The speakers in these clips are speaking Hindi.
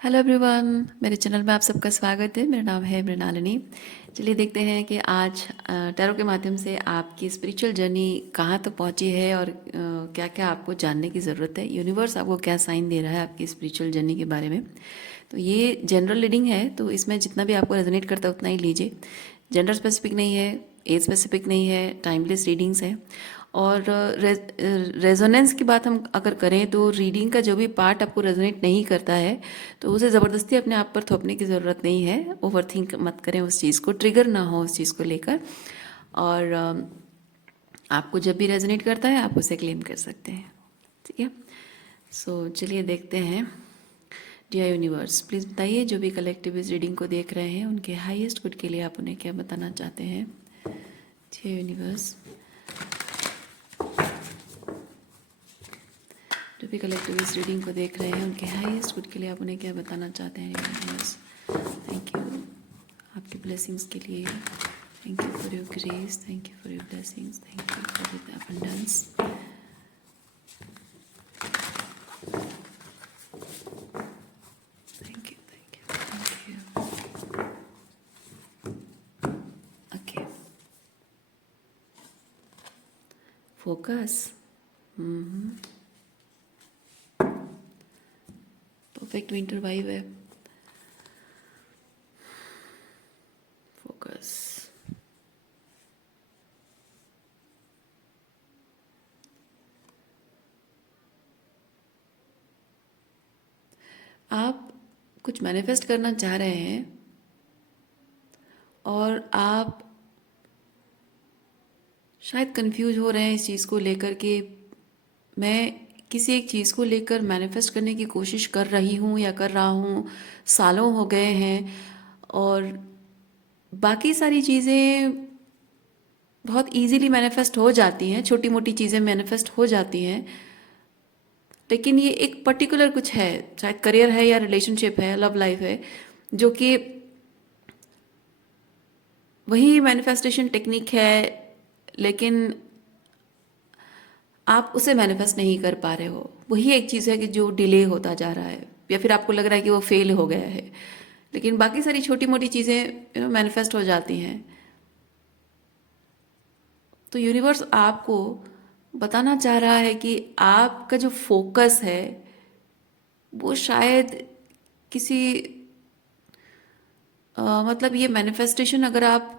हेलो एवरीवन, मेरे चैनल में आप सबका स्वागत है। मेरा नाम है मृणालिनी। चलिए देखते हैं कि आज टैरो के माध्यम से आपकी स्पिरिचुअल जर्नी कहाँ तक पहुँची है और क्या क्या आपको जानने की ज़रूरत है। यूनिवर्स आपको क्या साइन दे रहा है आपकी स्पिरिचुअल जर्नी के बारे में। तो ये जनरल रीडिंग है, तो इसमें जितना भी आपको रेजोनेट करता है उतना ही लीजिए। जेंडर स्पेसिफिक नहीं है, एज स्पेसिफिक नहीं है, टाइमलेस रीडिंग्स है। और रेजोनेंस की बात हम अगर करें तो रीडिंग का जो भी पार्ट आपको रेजोनेट नहीं करता है तो उसे ज़बरदस्ती अपने आप पर थोपने की ज़रूरत नहीं है। ओवर थिंक मत करें उस चीज़ को, ट्रिगर ना हो उस चीज़ को लेकर। और आपको जब भी रेजोनेट करता है आप उसे क्लेम कर सकते हैं। ठीक है, सो चलिए देखते हैं। डियर यूनिवर्स, प्लीज़ बताइए जो भी कलेक्टिव इस रीडिंग को देख रहे हैं उनके हाईएस्ट गुड के लिए आप उन्हें क्या बताना चाहते हैं। डियर यूनिवर्स, जो भी कलेक्टिव इस रीडिंग को देख रहे हैं उनके हाईएस्ट गुड के लिए आप उन्हें क्या बताना चाहते हैं। यूनिवर्स, थैंक यू आपके ब्लेसिंग्स के लिए। Thank you for your grace, thank you for your blessings, thank you for your abundance. Thank you, thank you, thank you. Okay, focus. Perfect winter vibe है। फोकस। आप कुछ मैनिफेस्ट करना चाह रहे हैं और आप शायद कंफ्यूज हो रहे हैं इस चीज़ को लेकर कि मैं किसी एक चीज़ को लेकर मैनिफेस्ट करने की कोशिश कर रही हूँ या कर रहा हूँ, सालों हो गए हैं और बाकी सारी चीज़ें बहुत इजीली मैनिफेस्ट हो जाती हैं, छोटी मोटी चीज़ें मैनिफेस्ट हो जाती हैं। लेकिन ये एक पर्टिकुलर कुछ है, शायद करियर है या रिलेशनशिप है, लव लाइफ है, जो कि वही मैनिफेस्टेशन टेक्निक है, लेकिन आप उसे मैनिफेस्ट नहीं कर पा रहे हो। वही एक चीज़ है कि जो डिले होता जा रहा है या फिर आपको लग रहा है कि वो फेल हो गया है। लेकिन बाकी सारी छोटी मोटी चीज़ें मैनिफेस्ट हो जाती हैं। तो यूनिवर्स आपको बताना चाह रहा है कि आपका जो फोकस है वो शायद किसी मतलब ये मैनिफेस्टेशन अगर आप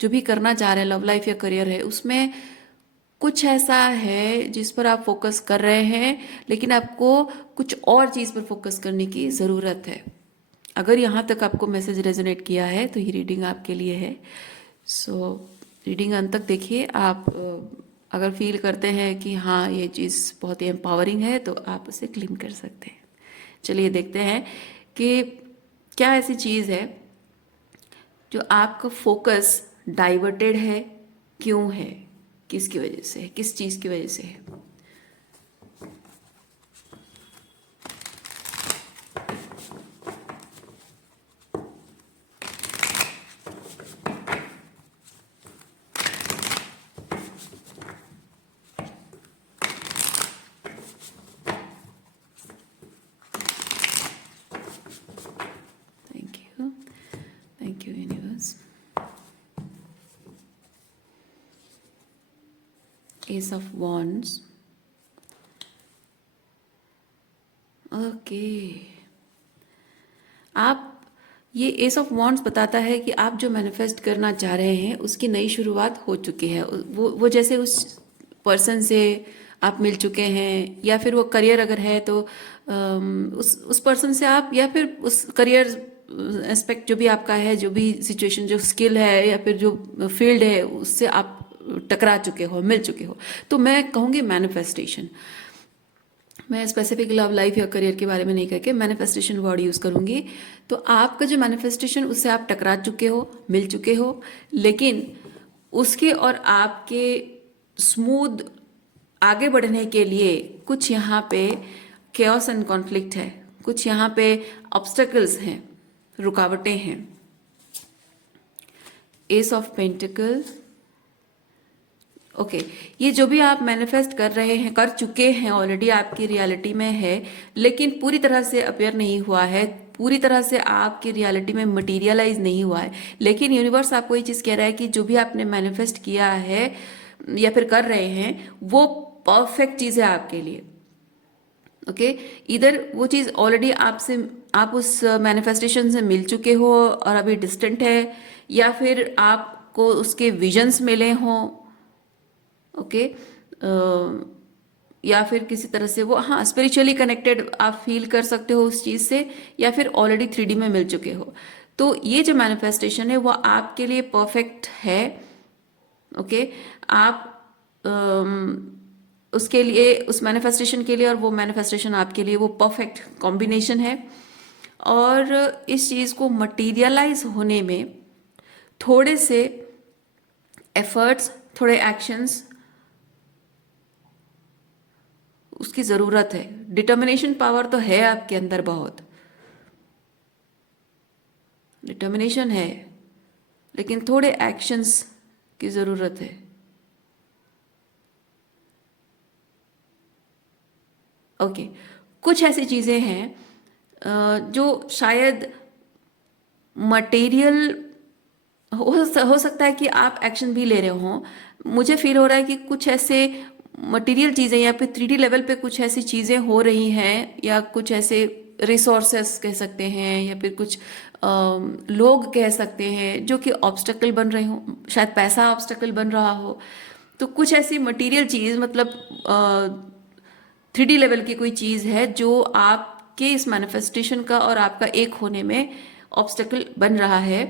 जो भी करना चाह रहे हैं, लव लाइफ या करियर है, उसमें कुछ ऐसा है जिस पर आप फोकस कर रहे हैं, लेकिन आपको कुछ और चीज़ पर फोकस करने की ज़रूरत है। अगर यहाँ तक आपको मैसेज रेजोनेट किया है तो ये रीडिंग आपके लिए है। सो रीडिंग अंत तक देखिए। आप अगर फील करते हैं कि हाँ ये चीज़ बहुत ही एम्पावरिंग है तो आप उसे क्लेम कर सकते हैं। चलिए देखते हैं कि क्या ऐसी चीज़ है जो आपका फोकस डाइवर्टेड है, क्यों है, किसकी वजह से है, किस चीज़ की वजह से है। Thank you universe. S of wands. Okay, आप ये एस ऑफ वॉन्ड्स बताता है कि आप जो मैनिफेस्ट करना चाह रहे हैं उसकी नई शुरुआत हो चुकी है। वो जैसे उस पर्सन से आप मिल चुके हैं, या फिर वो करियर अगर है तो उस पर्सन से आप, या फिर उस करियर एस्पेक्ट जो भी आपका है, जो भी सिचुएशन, जो स्किल है या फिर जो फील्ड है, उससे आप टकरा चुके हो, मिल चुके हो। तो मैं कहूँगी मैनिफेस्टेशन। मैं स्पेसिफिक लव लाइफ या करियर के बारे में नहीं करके मैनिफेस्टेशन वर्ड यूज़ करूँगी। तो आपका जो मैनिफेस्टेशन, उससे आप टकरा चुके हो, मिल चुके हो, लेकिन उसके और आपके स्मूथ आगे बढ़ने के लिए कुछ यहाँ पे केओस एंड कॉन्फ्लिक्ट है, कुछ यहाँ पे ऑब्स्टेकल्स हैं, रुकावटें हैं। एस ऑफ पेंटिकल, ओके ये जो भी आप मैनिफेस्ट कर रहे हैं, कर चुके हैं ऑलरेडी, आपकी रियलिटी में है, लेकिन पूरी तरह से अपेयर नहीं हुआ है, पूरी तरह से आपकी रियलिटी में मटेरियलाइज नहीं हुआ है, लेकिन यूनिवर्स आपको ये चीज़ कह रहा है कि जो भी आपने मैनिफेस्ट किया है या फिर कर रहे हैं वो परफेक्ट चीज़ है आपके लिए। ओके इधर वो चीज़ ऑलरेडी आपसे, आप उस मैनिफेस्टेशन से मिल चुके हो और अभी डिस्टेंट है, या फिर आपको उसके विजन्स मिले हों। ओके या फिर किसी तरह से वो, हाँ, स्पिरिचुअली कनेक्टेड आप फील कर सकते हो उस चीज़ से, या फिर ऑलरेडी 3D में मिल चुके हो। तो ये जो मैनिफेस्टेशन है वो आपके लिए परफेक्ट है। ओके आप उसके लिए, उस मैनिफेस्टेशन के लिए और वो मैनिफेस्टेशन आपके लिए वो परफेक्ट कॉम्बिनेशन है। और इस चीज़ को मटीरियलाइज होने में थोड़े से एफर्ट्स, थोड़े एक्शंस उसकी ज़रूरत है। डिटर्मिनेशन पावर तो है आपके अंदर, बहुत डिटर्मिनेशन है, लेकिन थोड़े एक्शंस की ज़रूरत है। ओके कुछ ऐसी चीज़ें हैं जो शायद मटेरियल हो सकता है कि आप एक्शन भी ले रहे हो। मुझे फील हो रहा है कि कुछ ऐसे मटेरियल चीज़ें या फिर 3D लेवल पे कुछ ऐसी चीज़ें हो रही हैं, या कुछ ऐसे रिसोर्सेस कह सकते हैं, या फिर कुछ लोग कह सकते हैं जो कि ऑब्स्टेकल बन रहे हो, शायद पैसा ऑब्स्टेकल बन रहा हो। तो कुछ ऐसी मटेरियल चीज़, मतलब 3D लेवल की कोई चीज़ है जो आपके इस मैनिफेस्टेशन का और आपका एक होने में ऑब्स्टेकल बन रहा है।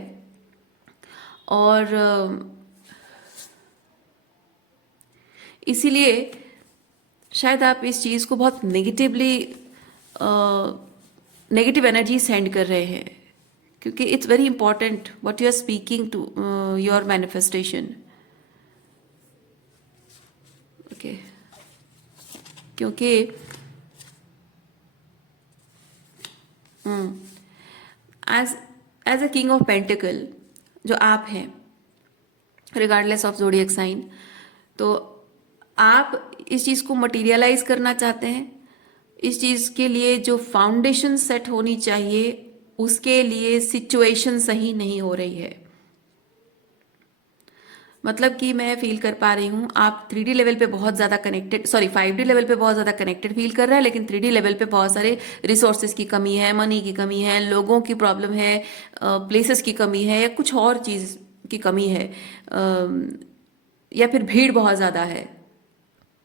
और इसीलिए शायद आप इस चीज़ को बहुत नेगेटिवली, नेगेटिव एनर्जी सेंड कर रहे हैं, क्योंकि it's very important what you are speaking to your manifestation. Okay क्योंकि as as a king of pentacles जो आप हैं, रिगार्डलेस ऑफ ज़ोडिएक साइन, तो आप इस चीज़ को मटीरियलाइज करना चाहते हैं। इस चीज़ के लिए जो फाउंडेशन सेट होनी चाहिए, उसके लिए सिचुएशन सही नहीं हो रही है। मतलब कि मैं फील कर पा रही हूँ आप 3D लेवल पे बहुत ज़्यादा कनेक्टेड, सॉरी 5D लेवल पे बहुत ज़्यादा कनेक्टेड फील कर रहा है, लेकिन 3D लेवल पे बहुत सारे रिसोर्सेज की कमी है, मनी की कमी है, लोगों की प्रॉब्लम है, प्लेसेस की कमी है, या कुछ और चीज़ की कमी है, या फिर भीड़ बहुत ज़्यादा है।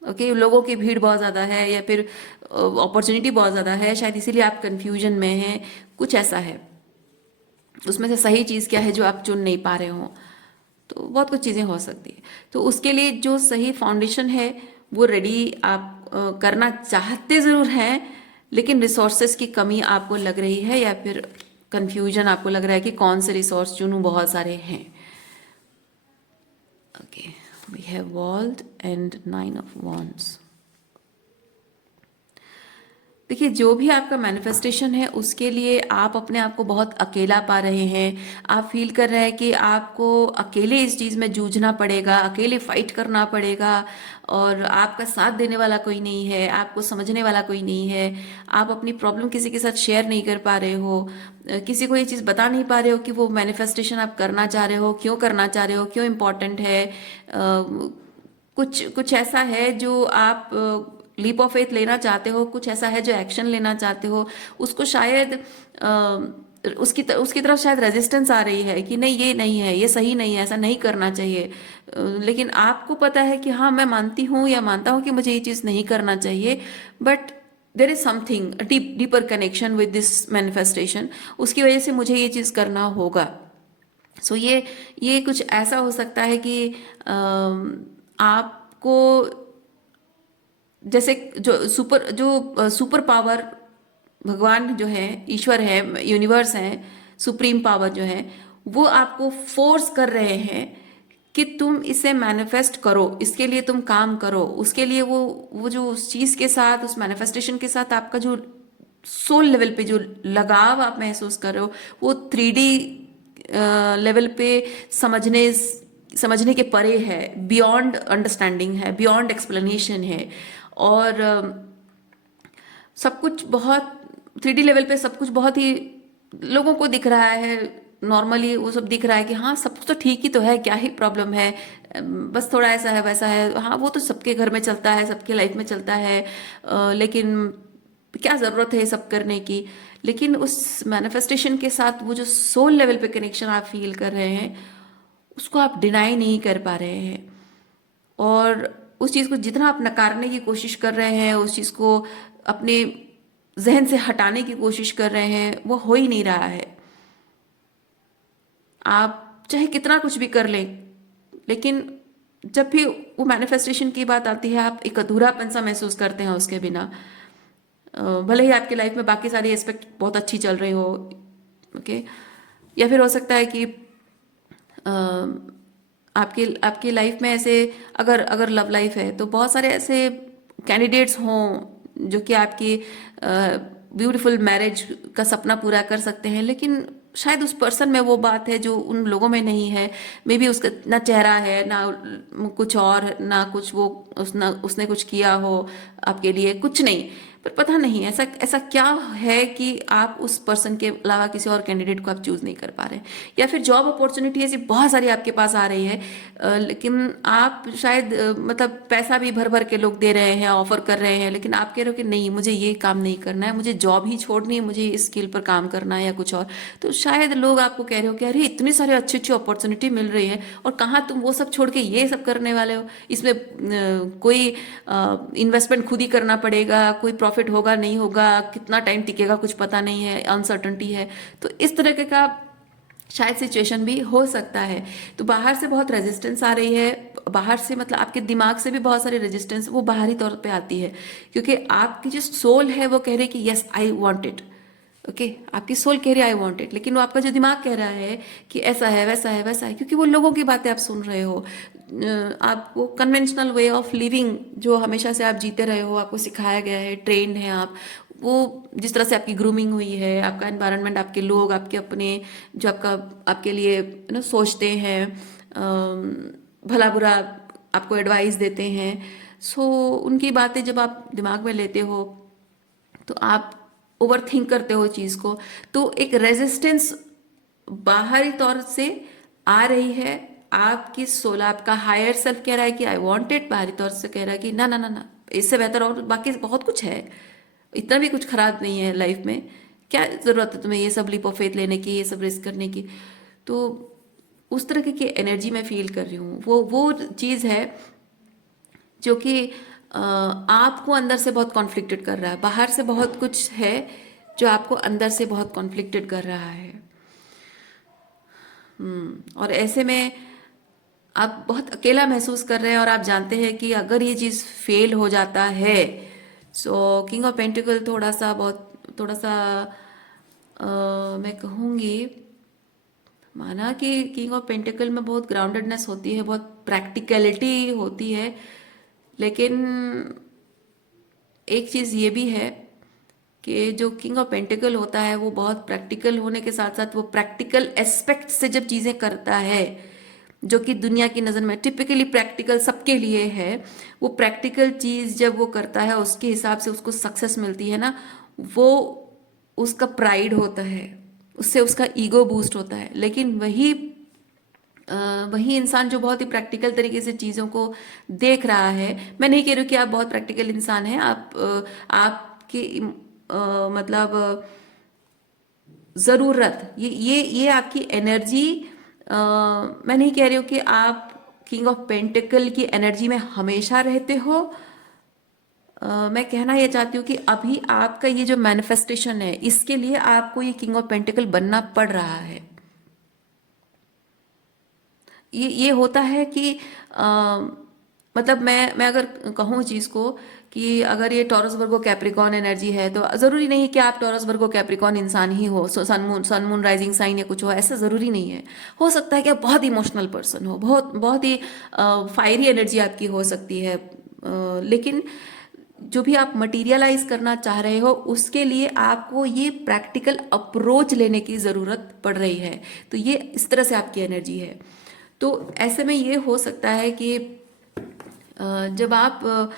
ओके लोगों की भीड़ बहुत ज़्यादा है, या फिर अपॉर्चुनिटी बहुत ज़्यादा है, शायद इसीलिए आप कन्फ्यूजन में हैं, कुछ ऐसा है। उसमें से सही चीज़ क्या है जो आप चुन नहीं पा रहे हो, तो बहुत कुछ चीज़ें हो सकती है। तो उसके लिए जो सही फाउंडेशन है वो रेडी आप करना चाहते ज़रूर हैं, लेकिन रिसोर्सेज की कमी आपको लग रही है, या फिर कन्फ्यूजन आपको लग रहा है कि कौन से रिसोर्स चुनूँ, बहुत सारे हैं। Okay we have world and 9 of wands. देखिए जो भी आपका मैनिफेस्टेशन है उसके लिए आप अपने आप को बहुत अकेला पा रहे हैं। आप फील कर रहे हैं कि आपको अकेले इस चीज़ में जूझना पड़ेगा, अकेले फाइट करना पड़ेगा, और आपका साथ देने वाला कोई नहीं है, आपको समझने वाला कोई नहीं है। आप अपनी प्रॉब्लम किसी के साथ शेयर नहीं कर पा रहे हो, किसी को ये चीज़ बता नहीं पा रहे हो कि वो मैनिफेस्टेशन आप करना चाह रहे हो, क्यों करना चाह रहे हो, क्यों इम्पोर्टेंट है। कुछ कुछ ऐसा है जो आप लीप ऑफ फेथ लेना चाहते हो, कुछ ऐसा है जो एक्शन लेना चाहते हो, उसको शायद उसकी तरफ शायद रेजिस्टेंस आ रही है कि नहीं ये नहीं है, ये सही नहीं है, ऐसा नहीं करना चाहिए। लेकिन आपको पता है कि हाँ मैं मानती हूँ या मानता हूँ कि मुझे ये चीज़ नहीं करना चाहिए, but there is something deeper connection with this manifestation, उसकी वजह से मुझे ये चीज़ करना होगा। सो ये कुछ ऐसा हो सकता है कि आपको जैसे जो सुपर पावर भगवान जो है, ईश्वर है, यूनिवर्स है, सुप्रीम पावर जो है, वो आपको फोर्स कर रहे हैं कि तुम इसे मैनिफेस्ट करो, इसके लिए तुम काम करो। उसके लिए वो जो उस चीज़ के साथ, उस मैनिफेस्टेशन के साथ आपका जो सोल लेवल पे जो लगाव आप महसूस कर रहे हो, वो 3D लेवल पे समझने समझने के परे है, बियॉन्ड अंडरस्टैंडिंग है, बियॉन्ड एक्सप्लेनेशन है। और सब कुछ बहुत 3D लेवल पे सब कुछ बहुत ही लोगों को दिख रहा है, नॉर्मली वो सब दिख रहा है कि हाँ सब कुछ तो ठीक ही तो है, क्या ही प्रॉब्लम है, बस थोड़ा ऐसा है वैसा है। हाँ वो तो सबके घर में चलता है, सबके लाइफ में चलता है, लेकिन क्या ज़रूरत है ये सब करने की। लेकिन उस मैनिफेस्टेशन के साथ वो जो सोल लेवल पे कनेक्शन आप फील कर रहे हैं, उसको आप डिनाई नहीं कर पा रहे हैं। और उस चीज़ को जितना आप नकारने की कोशिश कर रहे हैं, उस चीज़ को अपने जहन से हटाने की कोशिश कर रहे हैं, वो हो ही नहीं रहा है। आप चाहे कितना कुछ भी कर लें, लेकिन जब भी वो मैनिफेस्टेशन की बात आती है, आप एक अधूरापन सा महसूस करते हैं उसके बिना। भले ही आपकी लाइफ में बाकी सारी एस्पेक्ट बहुत अच्छी चल रही हो, ओके, या फिर हो सकता है कि आपकी आपकी लाइफ में ऐसे, अगर अगर लव लाइफ है तो बहुत सारे ऐसे कैंडिडेट्स हों जो कि आपकी ब्यूटीफुल मैरिज का सपना पूरा कर सकते हैं, लेकिन शायद उस पर्सन में वो बात है जो उन लोगों में नहीं है। मे बी उसका ना चेहरा है, ना कुछ और, ना कुछ वो उसने कुछ किया हो आपके लिए, कुछ नहीं। पर पता नहीं ऐसा ऐसा क्या है कि आप उस पर्सन के अलावा किसी और कैंडिडेट को आप चूज नहीं कर पा रहे। या फिर जॉब अपॉर्चुनिटी ऐसी बहुत सारी आपके पास आ रही है, लेकिन आप शायद मतलब पैसा भी भर भर के लोग दे रहे हैं, ऑफर कर रहे हैं, लेकिन आप कह रहे हो कि नहीं मुझे ये काम नहीं करना है, मुझे जॉब ही छोड़नी है, मुझे इस स्किल पर काम करना है या कुछ और। तो शायद लोग आपको कह रहे हो कि अरे इतनी सारी अच्छी अच्छी अपॉर्चुनिटी मिल रही है और कहाँ तुम वो सब छोड़ के ये सब करने वाले हो। इसमें कोई इन्वेस्टमेंट खुद ही करना पड़ेगा, कोई प्रॉफिट होगा नहीं होगा, कितना टाइम टिकेगा कुछ पता नहीं है, अनसर्टनिटी है। तो इस तरह का शायद सिचुएशन भी हो सकता है। तो बाहर से बहुत रेजिस्टेंस आ रही है, बाहर से मतलब आपके दिमाग से भी बहुत सारी रेजिस्टेंस वो बाहरी तौर पे आती है, क्योंकि आपकी जो सोल है वो कह रही है कि yes I want it, okay, आपकी सोल कह रही है आई वांट इट, लेकिन वो आपका जो दिमाग कह रहा है कि ऐसा है वैसा है वैसा है, क्योंकि वो लोगों की बातें आप सुन रहे हो। आपको कन्वेंशनल वे ऑफ लिविंग जो हमेशा से आप जीते रहे हो, आपको सिखाया गया है, ट्रेंड है आप, वो जिस तरह से आपकी ग्रूमिंग हुई है, आपका एनवायरनमेंट, आपके लोग, आपके अपने जो आपका आपके लिए सोचते हैं, भला बुरा आपको एडवाइस देते हैं, सो उनकी बातें जब आप दिमाग में लेते हो तो आप ओवर थिंक करते हो चीज़ को। तो एक रेजिस्टेंस बाहरी तौर से आ रही है, आपकी सोल, आपका हायर सेल्फ कह रहा है कि आई वांट इट, बाहरी तौर से कह रहा है कि ना ना ना ना, इससे बेहतर और बाकी बहुत कुछ है, इतना भी कुछ खराब नहीं है लाइफ में, क्या ज़रूरत है तुम्हें ये सब लीप ऑफ फेथ लेने की, ये सब रिस्क करने की। तो उस तरह की एनर्जी मैं फील कर रही हूँ। वो चीज़ है जो कि आपको अंदर से बहुत कॉन्फ्लिक्टेड कर रहा है, बाहर से बहुत कुछ है जो आपको अंदर से बहुत कॉन्फ्लिक्टेड कर रहा है। और ऐसे में आप बहुत अकेला महसूस कर रहे हैं, और आप जानते हैं कि अगर ये चीज़ फेल हो जाता है, सो किंग ऑफ पेंटिकल थोड़ा सा मैं कहूँगी, माना कि किंग ऑफ पेंटिकल में बहुत ग्राउंडेडनेस होती है, बहुत प्रैक्टिकलिटी होती है, लेकिन एक चीज़ ये भी है कि जो किंग ऑफ पेंटिकल होता है वो बहुत प्रैक्टिकल होने के साथ साथ वो प्रैक्टिकल एस्पेक्ट से जब चीज़ें करता है, जो कि दुनिया की नज़र में टिपिकली प्रैक्टिकल सबके लिए है, वो प्रैक्टिकल चीज़ जब वो करता है उसके हिसाब से उसको सक्सेस मिलती है ना, वो उसका प्राइड होता है, उससे उसका ईगो बूस्ट होता है। लेकिन वही इंसान जो बहुत ही प्रैक्टिकल तरीके से चीज़ों को देख रहा है, मैं नहीं कह रही हूँ कि आप बहुत प्रैक्टिकल इंसान हैं, आपकी मतलब ज़रूरत ये आपकी एनर्जी, मैं नहीं कह रही हूँ कि आप किंग ऑफ पेंटिकल की एनर्जी में हमेशा रहते हो। मैं कहना ये चाहती हूँ कि अभी आपका ये जो मैनिफेस्टेशन है, इसके लिए आपको ये किंग ऑफ पेंटिकल बनना पड़ रहा है। ये होता है कि मतलब मैं अगर कहूँ चीज़ को कि अगर ये टॉरस वर्गो कैप्रिकॉन एनर्जी है, तो ज़रूरी नहीं कि आप टॉरस वर्गो कैप्रिकॉन इंसान ही हो, सन मून राइजिंग साइन या कुछ हो, ऐसा ज़रूरी नहीं है। हो सकता है कि आप बहुत इमोशनल पर्सन हो, बहुत ही फायरी एनर्जी आपकी हो सकती है, लेकिन जो भी आप मटीरियलाइज करना चाह रहे हो उसके लिए आपको ये प्रैक्टिकल अप्रोच लेने की ज़रूरत पड़ रही है। तो ये इस तरह से आपकी एनर्जी है। तो ऐसे में ये हो सकता है कि जब आप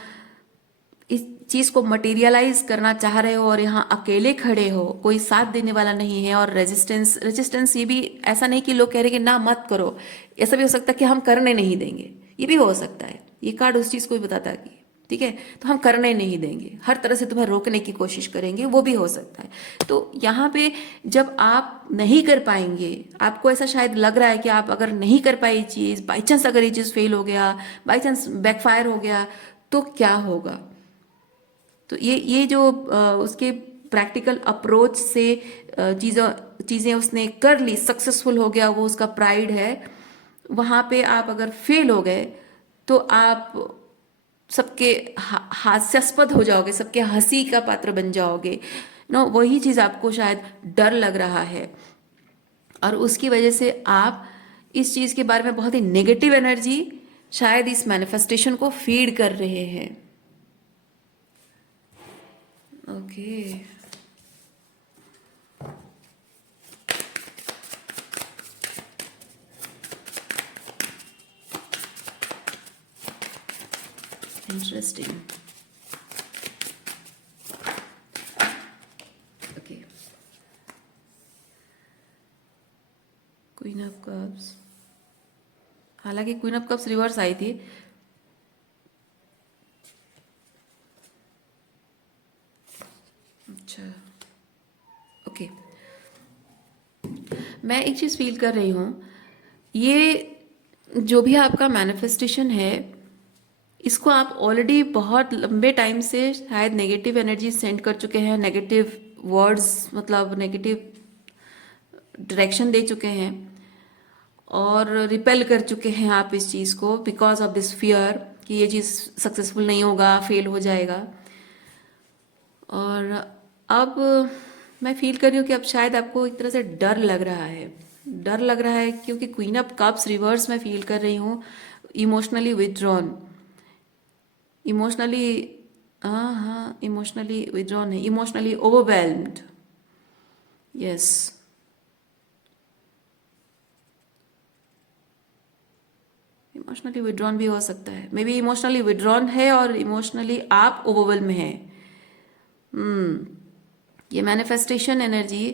इस चीज़ को मटेरियलाइज करना चाह रहे हो और यहाँ अकेले खड़े हो, कोई साथ देने वाला नहीं है, और रेजिस्टेंस रेजिस्टेंस ये भी ऐसा नहीं कि लोग कह रहे कि ना मत करो, ऐसा भी हो सकता है कि हम करने नहीं देंगे, ये भी हो सकता है। ये कार्ड उस चीज़ को भी बताता है कि ठीक है, तो हम करने नहीं देंगे, हर तरह से तुम्हें रोकने की कोशिश करेंगे, वो भी हो सकता है। तो यहाँ पे जब आप नहीं कर पाएंगे, आपको ऐसा शायद लग रहा है कि आप अगर नहीं कर पाई चीज़, बाई चांस अगर ये चीज़ फेल हो गया, बाई चांस बैकफायर हो गया, तो क्या होगा। तो ये जो उसके प्रैक्टिकल अप्रोच से चीज़ें उसने कर ली, सक्सेसफुल हो गया, वो उसका प्राइड है। वहाँ पे आप अगर फेल हो गए तो आप सबके हास्यास्पद हो जाओगे, सबके हंसी का पात्र बन जाओगे। नो, वही चीज़ आपको शायद डर लग रहा है, और उसकी वजह से आप इस चीज़ के बारे में बहुत ही नेगेटिव एनर्जी शायद इस मैनिफेस्टेशन को फीड कर रहे हैं। Okay, interesting. Okay, queen of cups, हालांकि क्वीन ऑफ कप्स रिवर्स आई थी। अच्छा, ओके, मैं एक चीज़ फील कर रही हूँ, ये जो भी आपका मैनिफेस्टेशन है, इसको आप ऑलरेडी बहुत लंबे टाइम से शायद नेगेटिव एनर्जी सेंड कर चुके हैं, नेगेटिव वर्ड्स, मतलब नेगेटिव डायरेक्शन दे चुके हैं, और रिपेल कर चुके हैं आप इस चीज़ को बिकॉज ऑफ दिस फियर कि ये चीज़ सक्सेसफुल नहीं होगा, फेल हो जाएगा। और अब मैं फील कर रही हूँ कि अब शायद आपको एक तरह से डर लग रहा है, डर लग रहा है, क्योंकि क्वीन ऑफ कप्स रिवर्स मैं फील कर रही हूँ, इमोशनली विथड्रॉन, इमोशनली, हाँ हाँ, इमोशनली विथड्रॉन है, emotionally overwhelmed, yes. Emotionally withdrawn भी हो सकता है, मे बी इमोशनली विड्रॉन है और इमोशनली आप ओवरवेल्म में है। ये मैनिफेस्टेशन एनर्जी,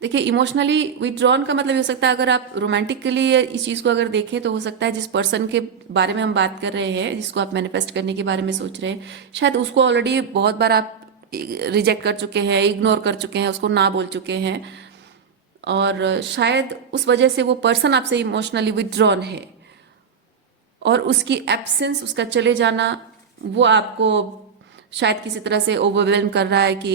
देखिए, इमोशनली विड्रॉन का मतलब ये हो सकता है, अगर आप रोमांटिकली इस चीज़ को अगर देखें तो हो सकता है जिस पर्सन के बारे में हम बात कर रहे हैं, जिसको आप मैनिफेस्ट करने के बारे में सोच रहे हैं, शायद उसको ऑलरेडी बहुत बार आप रिजेक्ट कर चुके हैं, इग्नोर कर चुके हैं, उसको ना बोल चुके हैं, और शायद उस वजह से वो पर्सन आपसे इमोशनली विथड्रॉन है, और उसकी एब्सेंस, उसका चले जाना, वो आपको शायद किसी तरह से ओवरवेलम कर रहा है कि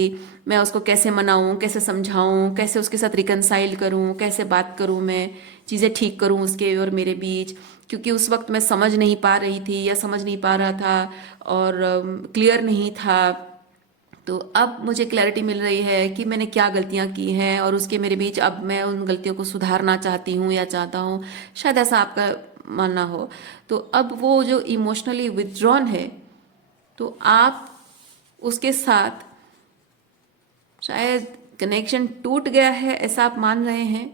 मैं उसको कैसे मनाऊं, कैसे समझाऊं, कैसे उसके साथ रिकनसाइल करूं, कैसे बात करूं, मैं चीज़ें ठीक करूं उसके और मेरे बीच, क्योंकि उस वक्त मैं समझ नहीं पा रही थी या समझ नहीं पा रहा था और क्लियर नहीं था। तो अब मुझे क्लैरिटी मिल रही है कि मैंने क्या गलतियां की हैं, और उसके मेरे बीच अब मैं उन गलतियों को सुधारना चाहती हूँ या चाहता हूँ, शायद ऐसा आपका मानना हो। तो अब वो जो इमोशनली विथड्रॉन है, तो आप उसके साथ शायद कनेक्शन टूट गया है, ऐसा आप मान रहे हैं,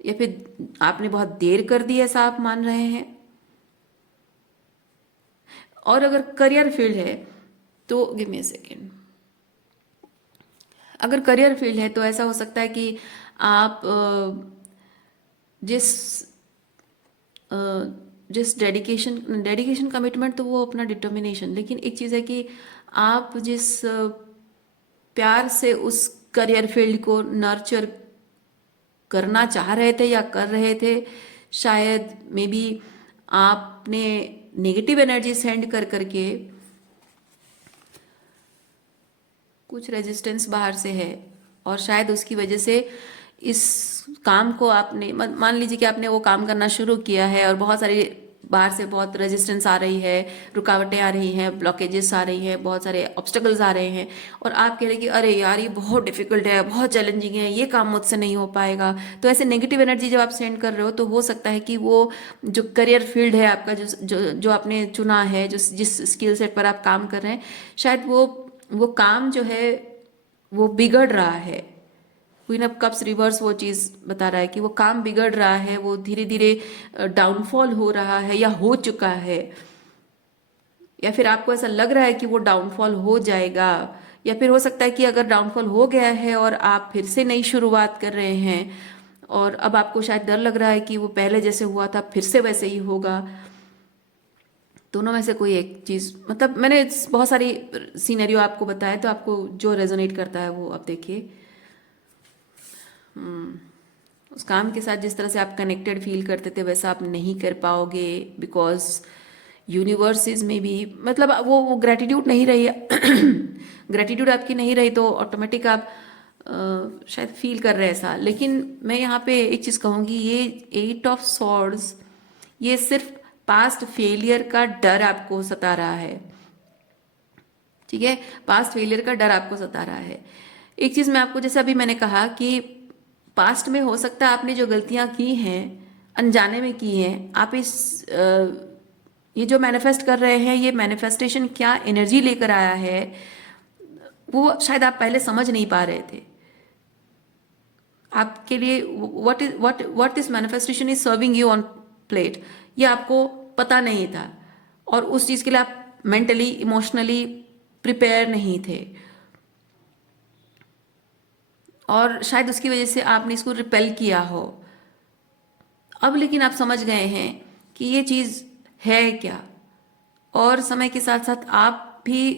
या फिर आपने बहुत देर कर दी, ऐसा आप मान रहे हैं। और अगर करियर फील्ड है तो गिव मी अ सेकेंड, अगर करियर फील्ड है तो ऐसा हो सकता है कि आप जिस अ, जिस डेडिकेशन डेडिकेशन कमिटमेंट तो वो अपना डिटर्मिनेशन, लेकिन एक चीज़ है कि आप जिस प्यार से उस करियर फील्ड को नर्चर करना चाह रहे थे या कर रहे थे, शायद मे बी आपने नेगेटिव एनर्जी सेंड कर करके कुछ रेजिस्टेंस बाहर से है, और शायद उसकी वजह से इस काम को आपने मान लीजिए कि आपने वो काम करना शुरू किया है, और बहुत सारी बाहर से बहुत रेजिस्टेंस आ रही है, रुकावटें आ रही हैं, ब्लॉकेजेस आ रही हैं, बहुत सारे ऑब्स्टेकल्स आ रहे हैं, और आप कह रहे हैं कि अरे यार ये बहुत डिफिकल्ट है, बहुत चैलेंजिंग है, ये काम मुझसे नहीं हो पाएगा। तो ऐसे नेगेटिव एनर्जी जब आप सेंड कर रहे हो, तो हो सकता है कि वो जो करियर फील्ड है आपका, जो जो जो आपने चुना है, जो जिस स्किल सेट पर आप काम कर रहे हैं, शायद वो काम जो है वो बिगड़ रहा है, क्वीन ऑफ कप्स रिवर्स वो चीज़ बता रहा है कि वो काम बिगड़ रहा है, वो धीरे धीरे डाउनफॉल हो रहा है या हो चुका है, या फिर आपको ऐसा लग रहा है कि वो डाउनफॉल हो जाएगा, या फिर हो सकता है कि अगर डाउनफॉल हो गया है और आप फिर से नई शुरुआत कर रहे हैं और अब आपको शायद डर लग रहा है कि वो पहले जैसे हुआ था फिर से वैसे ही होगा। दोनों में से कोई एक चीज़, मतलब मैंने बहुत सारी सीनरियो आपको बताया, तो आपको जो रेजोनेट करता है वो आप देखिए। उस काम के साथ जिस तरह से आप कनेक्टेड फील करते थे वैसा आप नहीं कर पाओगे, बिकॉज यूनिवर्सेस में भी मतलब वो ग्रेटिट्यूड नहीं रही ग्रेटिट्यूड आपकी नहीं रही तो ऑटोमेटिक आप शायद फील कर रहे हैं ऐसा। लेकिन मैं यहाँ पे एक चीज़ कहूँगी, ये 8 ऑफ सॉर्ड्स ये सिर्फ पास्ट फेलियर का डर आपको सता रहा है, ठीक है, पास्ट फेलियर का डर आपको सता रहा है। एक चीज़ मैं आपको, जैसे अभी मैंने कहा कि पास्ट में हो सकता है आपने जो गलतियां की हैं अनजाने में की हैं, आप ये जो मैनिफेस्ट कर रहे हैं, ये मैनिफेस्टेशन क्या एनर्जी लेकर आया है वो शायद आप पहले समझ नहीं पा रहे थे। आपके लिए what this manifestation is serving you on plate, ये आपको पता नहीं था और उस चीज़ के लिए आप मेंटली इमोशनली प्रिपेयर नहीं थे और शायद उसकी वजह से आपने इसको रिपेल किया हो। अब लेकिन आप समझ गए हैं कि ये चीज़ है क्या, और समय के साथ साथ आप भी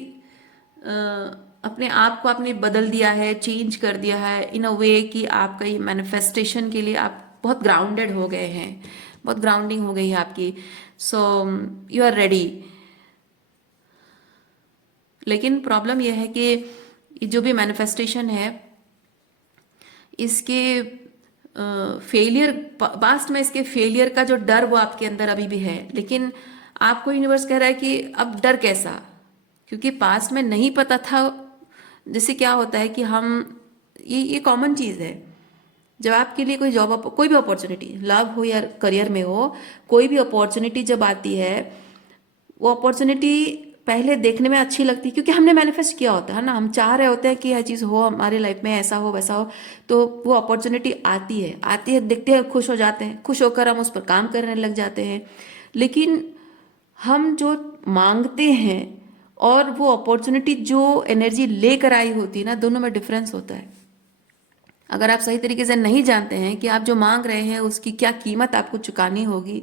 अपने आप को आपने बदल दिया है, चेंज कर दिया है इन अ वे कि आपका ये मैनिफेस्टेशन के लिए आप बहुत ग्राउंडेड हो गए हैं, बहुत ग्राउंडिंग हो गई है आपकी। So you are ready. लेकिन प्रॉब्लम यह है कि ये जो भी मैनिफेस्टेशन है इसके फेलियर, पास्ट में इसके फेलियर का जो डर वो आपके अंदर अभी भी है, लेकिन आपको यूनिवर्स कह रहा है कि अब डर कैसा, क्योंकि पास्ट में नहीं पता था। जैसे क्या होता है कि हम ये कॉमन चीज़ है, जब आपके लिए कोई जॉब, कोई भी अपॉर्चुनिटी, लव हो या करियर में हो, कोई भी अपॉर्चुनिटी जब आती है, वो अपॉर्चुनिटी पहले देखने में अच्छी लगती है क्योंकि हमने मैनिफेस्ट किया होता है ना, हम चाह रहे होते हैं कि यह चीज़ हो हमारे लाइफ में, ऐसा हो वैसा हो, तो वो अपॉर्चुनिटी आती है, देखते हैं, खुश हो जाते हैं, खुश होकर हम उस पर काम करने लग जाते हैं। लेकिन हम जो मांगते हैं और वो अपॉर्चुनिटी जो एनर्जी लेकर आई होती है ना, दोनों में डिफरेंस होता है। अगर आप सही तरीके से नहीं जानते हैं कि आप जो मांग रहे हैं उसकी क्या कीमत आपको चुकानी होगी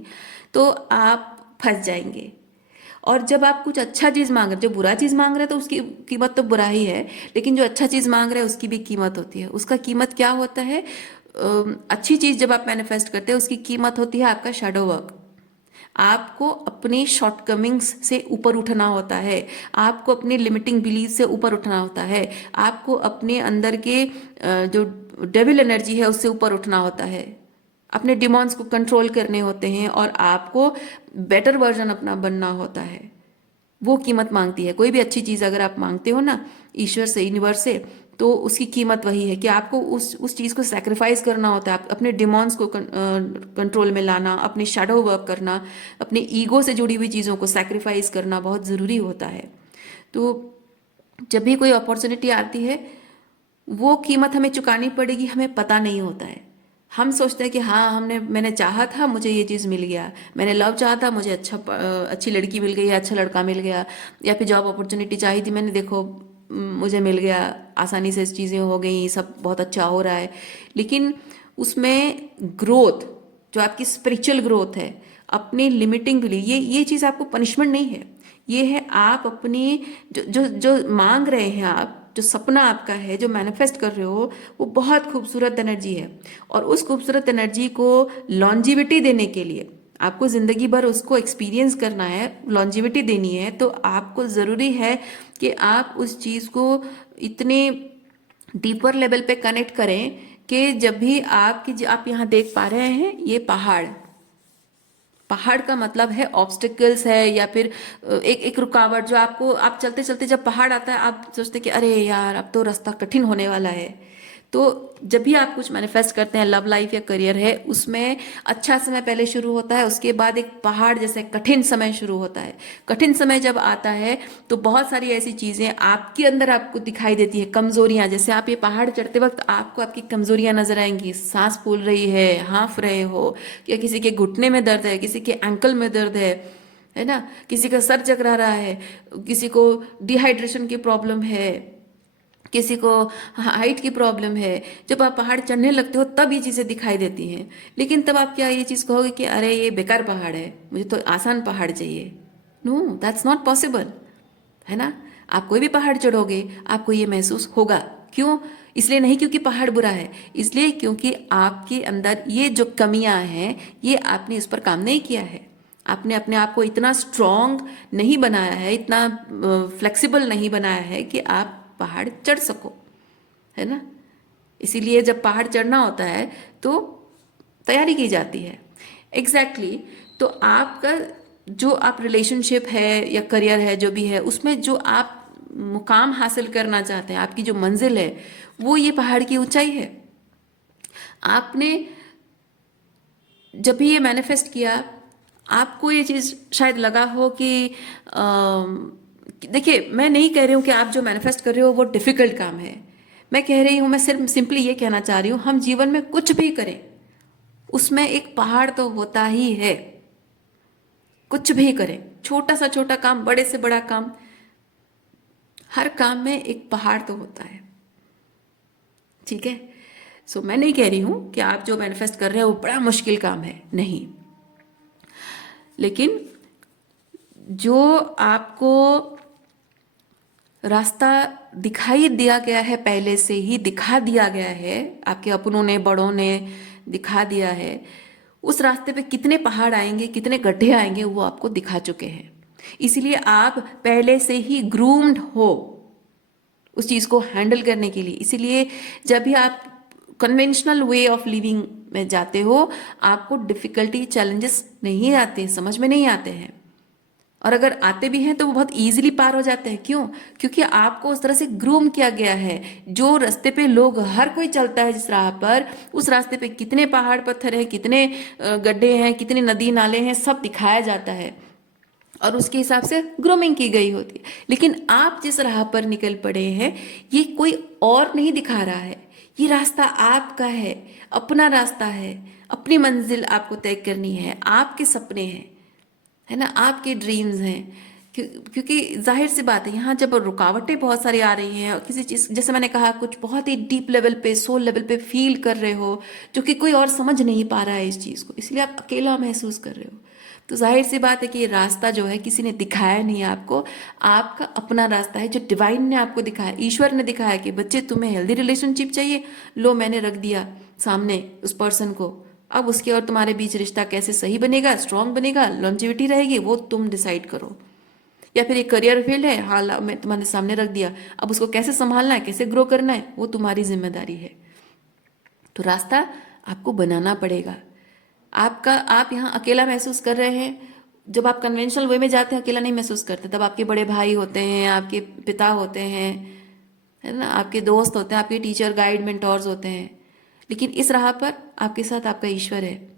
तो आप फंस जाएंगे। और जब आप कुछ अच्छा चीज़ मांग रहे, जो बुरा चीज़ मांग रहे हैं तो उसकी कीमत तो बुरा ही है, लेकिन जो अच्छा चीज़ मांग रहे हैं उसकी भी कीमत होती है। उसका कीमत क्या होता है? अच्छी चीज़ जब आप मैनिफेस्ट करते हैं उसकी कीमत होती है आपका शैडो वर्क। आपको अपनी शॉर्टकमिंग्स से ऊपर उठना होता है, आपको अपने लिमिटिंग बिलीफ से ऊपर उठना होता है, आपको अपने अंदर के जो डेविल एनर्जी है उससे ऊपर उठना होता है, अपने डिमॉन्स को कंट्रोल करने होते हैं और आपको बेटर वर्जन अपना बनना होता है। वो कीमत मांगती है। कोई भी अच्छी चीज़ अगर आप मांगते हो ना ईश्वर से, यूनिवर्स से, तो उसकी कीमत वही है कि आपको उस चीज़ को सैक्रिफाइस करना होता है, अपने डिमॉन्स को कंट्रोल में लाना, अपने शैडो वर्क करना, अपने ईगो से जुड़ी हुई चीज़ों को सैक्रिफाइस करना बहुत ज़रूरी होता है। तो जब भी कोई अपॉर्चुनिटी आती है वो कीमत हमें चुकानी पड़ेगी, हमें पता नहीं होता है। हम सोचते हैं कि हाँ मैंने चाहा था, मुझे ये चीज़ मिल गया, मैंने लव चाहा था, मुझे अच्छी लड़की मिल गई, अच्छा लड़का मिल गया, या फिर जॉब अपॉर्चुनिटी चाहिए थी, मैंने देखो मुझे मिल गया, आसानी से चीज़ें हो गई, सब बहुत अच्छा हो रहा है। लेकिन उसमें ग्रोथ, जो आपकी स्पिरिचुअल ग्रोथ है, अपनी लिमिटिंग बिलीफ, ये चीज़ आपको पनिशमेंट नहीं है, ये है आप अपनी जो मांग रहे हैं, आप जो सपना आपका है, जो मैनिफेस्ट कर रहे हो, वो बहुत खूबसूरत एनर्जी है। और उस खूबसूरत एनर्जी को लॉन्जिविटी देने के लिए आपको ज़िंदगी भर उसको एक्सपीरियंस करना है, लॉन्जिविटी देनी है, तो आपको ज़रूरी है कि आप उस चीज़ को इतने डीपर लेवल पे कनेक्ट करें कि जब भी आप यहाँ देख पा रहे हैं ये पहाड़ का मतलब है ऑब्स्टिकल्स है, या फिर एक रुकावट जो आपको, आप चलते चलते जब पहाड़ आता है आप सोचते कि अरे यार अब तो रास्ता कठिन होने वाला है, तो जब भी आप कुछ मैनिफेस्ट करते हैं, लव लाइफ या करियर है, उसमें अच्छा समय पहले शुरू होता है, उसके बाद एक पहाड़ जैसे कठिन समय शुरू होता है। कठिन समय जब आता है तो बहुत सारी ऐसी चीज़ें आपके अंदर आपको दिखाई देती है, कमजोरियां। जैसे आप ये पहाड़ चढ़ते वक्त आपको आपकी कमजोरियां नजर आएंगी, सांस फूल रही है, हाँफ रहे हो, या किसी के घुटने में दर्द है, किसी के एंकल में दर्द है ना, किसी का सर चकरा रहा है, किसी को डिहाइड्रेशन की प्रॉब्लम है, किसी को हाइट की प्रॉब्लम है। जब आप पहाड़ चढ़ने लगते हो तब ये चीज़ें दिखाई देती हैं। लेकिन तब आप क्या ये चीज़ कहोगे कि अरे ये बेकार पहाड़ है, मुझे तो आसान पहाड़ चाहिए? नो, दैट्स नॉट पॉसिबल, है ना। आप कोई भी पहाड़ चढ़ोगे आपको ये महसूस होगा। क्यों? इसलिए नहीं क्योंकि पहाड़ बुरा है, इसलिए क्योंकि आपके अंदर ये जो कमियां हैं, ये आपने इस पर काम नहीं किया है। आपने अपने आप को इतना स्ट्रांग नहीं बनाया है, इतना फ्लेक्सिबल नहीं बनाया है कि आप पहाड़ चढ़ सको, है ना। इसीलिए जब पहाड़ चढ़ना होता है तो तैयारी की जाती है। एग्जैक्टली exactly, तो आपका जो आप रिलेशनशिप है या करियर है जो भी है, उसमें जो आप मुकाम हासिल करना चाहते हैं, आपकी जो मंजिल है, वो ये पहाड़ की ऊंचाई है। आपने जब भी ये मैनिफेस्ट किया, आपको ये चीज़ शायद लगा हो कि देखिए, मैं नहीं कह रही हूँ कि आप जो मैनिफेस्ट कर रहे हो वो डिफ़िकल्ट काम है। मैं कह रही हूँ, मैं सिर्फ सिंपली ये कहना चाह रही हूँ, हम जीवन में कुछ भी करें उसमें एक पहाड़ तो होता ही है। कुछ भी करें, छोटा सा छोटा काम, बड़े से बड़ा काम, हर काम में एक पहाड़ तो होता है। ठीक है। सो मैं नहीं कह रही हूं कि आप जो मैनिफेस्ट कर रहे हो वो बड़ा मुश्किल काम है, नहीं। लेकिन जो आपको रास्ता दिखाई दिया गया है, पहले से ही दिखा दिया गया है, आपके अपनों ने, बड़ों ने दिखा दिया है, उस रास्ते पे कितने पहाड़ आएंगे, कितने गड्ढे आएंगे, वो आपको दिखा चुके हैं। इसीलिए आप पहले से ही ग्रूम्ड हो उस चीज़ को हैंडल करने के लिए। इसीलिए जब भी आप कन्वेंशनल वे ऑफ लिविंग में जाते हो, आपको डिफिकल्टी, चैलेंजेस नहीं आते, समझ में नहीं आते हैं। और अगर आते भी हैं तो वो बहुत इजीली पार हो जाते हैं। क्यों? क्योंकि आपको उस तरह से ग्रूम किया गया है। जो रास्ते पे लोग, हर कोई चलता है जिस राह पर, उस रास्ते पे कितने पहाड़ पत्थर हैं, कितने गड्ढे हैं, कितने नदी नाले हैं, सब दिखाया जाता है और उसके हिसाब से ग्रूमिंग की गई होती है। लेकिन आप जिस राह पर निकल पड़े हैं, ये कोई और नहीं दिखा रहा है, ये रास्ता आपका है, अपना रास्ता है, अपनी मंजिल आपको तय करनी है, आपके सपने हैं, है ना, आपके ड्रीम्स हैं। क्योंकि जाहिर सी बात है, यहाँ जब रुकावटें बहुत सारी आ रही हैं और किसी चीज़, जैसे मैंने कहा, कुछ बहुत ही डीप लेवल पे, सोल लेवल पे फील कर रहे हो, जो कि कोई और समझ नहीं पा रहा है इस चीज़ को, इसलिए आप अकेला महसूस कर रहे हो, तो जाहिर सी बात है कि ये रास्ता जो है किसी ने दिखाया नहीं है आपको, आपका अपना रास्ता है जो डिवाइन ने आपको दिखाया, ईश्वर ने दिखाया कि बच्चे तुम्हें हेल्दी रिलेशनशिप चाहिए, लो मैंने रख दिया सामने उस पर्सन को। अब उसके और तुम्हारे बीच रिश्ता कैसे सही बनेगा, स्ट्रांग बनेगा, लॉन्जिविटी रहेगी, वो तुम डिसाइड करो। या फिर एक करियर फील्ड है, हाँ मैं तुम्हारे सामने रख दिया, अब उसको कैसे संभालना है, कैसे ग्रो करना है, वो तुम्हारी जिम्मेदारी है। तो रास्ता आपको बनाना पड़ेगा। आप यहाँ अकेला महसूस कर रहे हैं, जब आप कन्वेंशनल वे में जाते हैं अकेला नहीं महसूस करते, तब आपके बड़े भाई होते हैं, आपके पिता होते हैं, है ना, आपके दोस्त होते हैं, आपके टीचर, गाइड, मेंटोर्स होते हैं। लेकिन इस राह पर आपके साथ आपका ईश्वर है,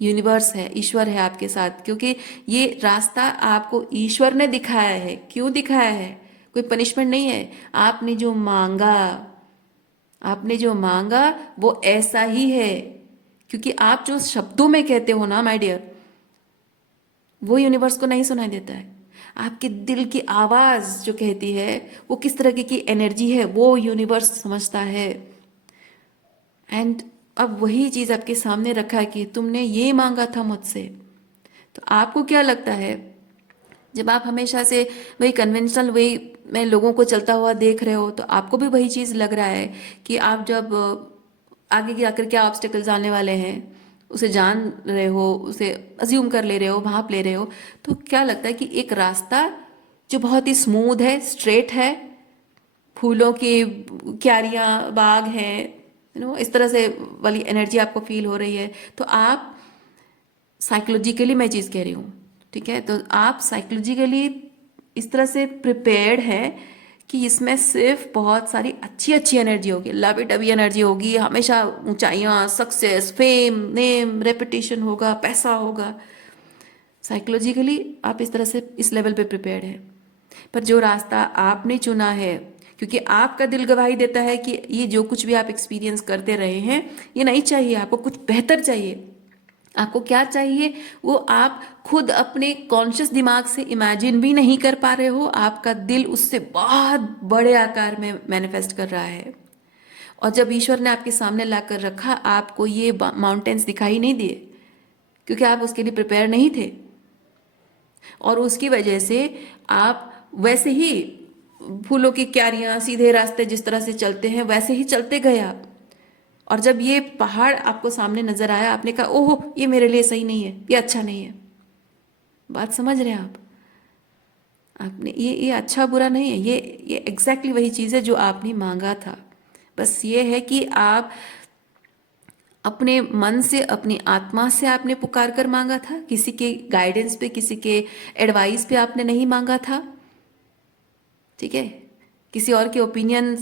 यूनिवर्स है, ईश्वर है आपके साथ, क्योंकि ये रास्ता आपको ईश्वर ने दिखाया है। क्यों दिखाया है? कोई पनिशमेंट नहीं है। आपने जो मांगा वो ऐसा ही है, क्योंकि आप जो शब्दों में कहते हो ना माय डियर, वो यूनिवर्स को नहीं सुनाई देता है। आपके दिल की आवाज जो कहती है, वो किस तरह की एनर्जी है, वो यूनिवर्स समझता है। एंड अब वही चीज आपके सामने रखा है कि तुमने ये मांगा था मुझसे। तो आपको क्या लगता है, जब आप हमेशा से वही कन्वेंशनल वे में लोगों को चलता हुआ देख रहे हो, तो आपको भी वही चीज़ लग रहा है कि आप जब आगे जाकर क्या ऑब्स्टिकल्स आने वाले हैं उसे जान रहे हो, उसे अज्यूम कर ले रहे हो, भाप ले रहे हो, तो क्या लगता है कि एक रास्ता जो बहुत ही स्मूथ है, स्ट्रेट है, फूलों की क्यारियां, बाग हैं, इस तरह से वाली एनर्जी आपको फील हो रही है, तो आप साइकोलॉजिकली, मैं चीज़ कह रही हूँ, ठीक है, तो आप साइकोलॉजिकली इस तरह से प्रिपेयर्ड हैं कि इसमें सिर्फ बहुत सारी अच्छी अच्छी एनर्जी होगी, लवी डबी एनर्जी होगी, हमेशा ऊंचाइयाँ, सक्सेस, फेम, नेम, रेपुटेशन होगा, पैसा होगा। साइकोलॉजिकली आप इस तरह से इस लेवल पे प्रिपेयर्ड है। पर जो रास्ता आपने चुना है, क्योंकि आपका दिल गवाही देता है कि ये जो कुछ भी आप एक्सपीरियंस करते रहे हैं ये नहीं चाहिए, आपको कुछ बेहतर चाहिए। आपको क्या चाहिए वो आप खुद अपने कॉन्शियस दिमाग से इमेजिन भी नहीं कर पा रहे हो। आपका दिल उससे बहुत बड़े आकार में मैनिफेस्ट कर रहा है। और जब ईश्वर ने आपके सामने ला कर रखा, आपको ये माउंटेन्स दिखाई नहीं दिए, क्योंकि आप उसके लिए प्रिपेयर नहीं थे। और उसकी वजह से आप वैसे ही फूलों की क्यारियां, सीधे रास्ते जिस तरह से चलते हैं वैसे ही चलते गए आप। और जब ये पहाड़ आपको सामने नजर आया, आपने कहा ओहो ये मेरे लिए सही नहीं है, ये अच्छा नहीं है। बात समझ रहे हैं आप? आपने ये अच्छा बुरा नहीं है, ये एग्जैक्टली वही चीज़ है जो आपने मांगा था। बस ये है कि आप अपने मन से, अपनी आत्मा से आपने पुकार कर मांगा था, किसी के गाइडेंस पे, किसी के एडवाइस पे आपने नहीं मांगा था। ठीक है, किसी और के ओपिनियन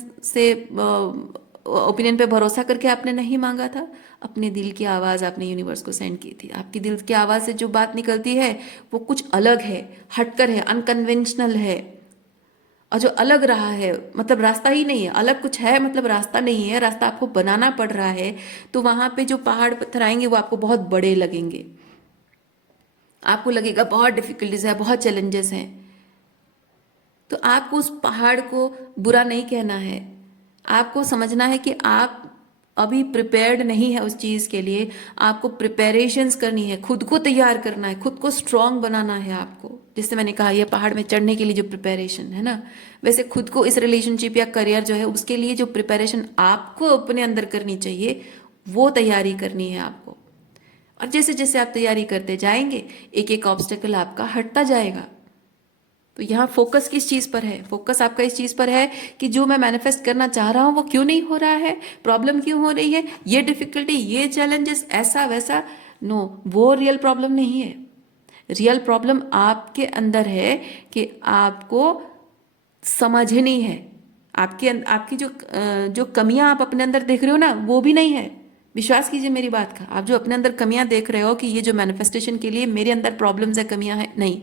पे भरोसा करके आपने नहीं मांगा था। अपने दिल की आवाज़ आपने यूनिवर्स को सेंड की थी। आपकी दिल की आवाज़ से जो बात निकलती है वो कुछ अलग है, हटकर है, अनकन्वेंशनल है। और जो अलग रहा है मतलब रास्ता ही नहीं है, अलग कुछ है मतलब रास्ता नहीं है, रास्ता आपको बनाना पड़ रहा है। तो वहां पे जो पहाड़ पत्थर आएंगे वो आपको बहुत बड़े लगेंगे, आपको लगेगा बहुत डिफिकल्टीज है, बहुत चैलेंजेस हैं। तो आपको उस पहाड़ को बुरा नहीं कहना है, आपको समझना है कि आप अभी प्रिपेयर्ड नहीं है उस चीज़ के लिए। आपको प्रिपरेशंस करनी है, खुद को तैयार करना है, खुद को स्ट्रांग बनाना है आपको। जैसे मैंने कहा ये पहाड़ में चढ़ने के लिए जो प्रिपरेशन है ना, वैसे खुद को इस रिलेशनशिप या करियर जो है उसके लिए जो प्रिपरेशन आपको अपने अंदर करनी चाहिए वो तैयारी करनी है आपको। और जैसे जैसे आप तैयारी करते जाएंगे एक एक ऑब्स्टेकल आपका हटता जाएगा। तो यहाँ फोकस किस चीज़ पर है? फोकस आपका इस चीज़ पर है कि जो मैं मैनिफेस्ट करना चाह रहा हूँ वो क्यों नहीं हो रहा है, प्रॉब्लम क्यों हो रही है, ये डिफिकल्टी, ये चैलेंजेस, ऐसा वैसा। नो, वो रियल प्रॉब्लम नहीं है। रियल प्रॉब्लम आपके अंदर है कि आपको समझनी है। आपकी जो कमियां आप अपने अंदर देख रहे हो ना वो भी नहीं है। विश्वास कीजिए मेरी बात का, आप जो अपने अंदर कमियां देख रहे हो कि ये जो मैनिफेस्टेशन के लिए मेरे अंदर प्रॉब्लम्स है, कमियां हैं, नहीं,